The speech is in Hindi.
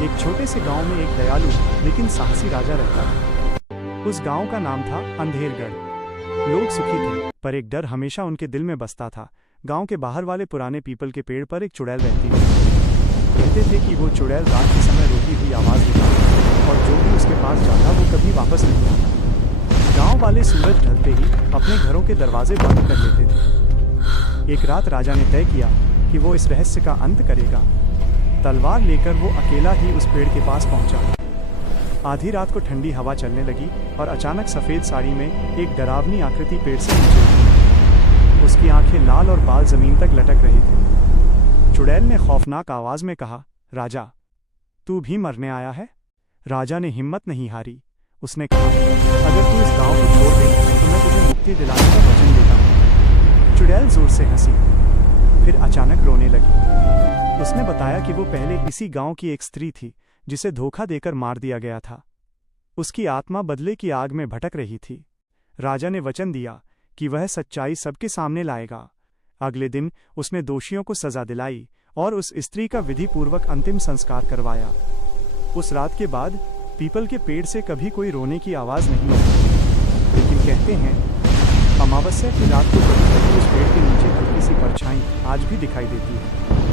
एक छोटे से गांव में एक दयालु लेकिन साहसी राजा रहता था। उस गांव का नाम था अंधेरगढ़। लोग सुखी थे, पर एक डर हमेशा उनके दिल में बसता था। गांव के बाहर वाले पुराने पीपल के पेड़ पर एक चुड़ैल रहती थी। कहते थे कि वो चुड़ैल रात के समय रोती हुई आवाज़ देती और जो भी उसके पास जाता वो कभी वापस नहीं आता। गाँव वाले सूरज ढलते ही अपने घरों के दरवाजे बंद कर लेते थे। एक रात राजा ने तय किया कि वो इस रहस्य का अंत करेगा। तलवार लेकर वो अकेला ही उस पेड़ के पास पहुंचा। आधी रात को ठंडी हवा चलने लगी और अचानक सफ़ेद साड़ी में एक डरावनी आकृति पेड़ से नीचे उतरी। उसकी आंखें लाल और बाल जमीन तक लटक रहे थे। चुड़ैल ने खौफनाक आवाज में कहा, राजा, तू भी मरने आया है? राजा ने हिम्मत नहीं हारी। उसने कहा, अगर तू इस गांव को छोड़ दे तो मैं तुझे मुक्ति दिलाने का वचन देता हूँ। चुड़ैल जोर से हंसी, फिर अचानक रोने लगी। उसने बताया कि वो पहले इसी गांव की एक स्त्री थी जिसे धोखा देकर मार दिया गया था। उसकी आत्मा बदले की आग में भटक रही थी। राजा ने वचन दिया कि वह सच्चाई सबके सामने लाएगा। अगले दिन उसने दोषियों को सजा दिलाई और उस स्त्री का विधिपूर्वक अंतिम संस्कार करवाया। उस रात के बाद पीपल के पेड़ से कभी कोई रोने की आवाज़ नहीं आई। लेकिन कहते हैं, अमावस्या की रात को कभी कभी उस पेड़ के नीचे हल्की सी परछाई आज भी दिखाई देती है।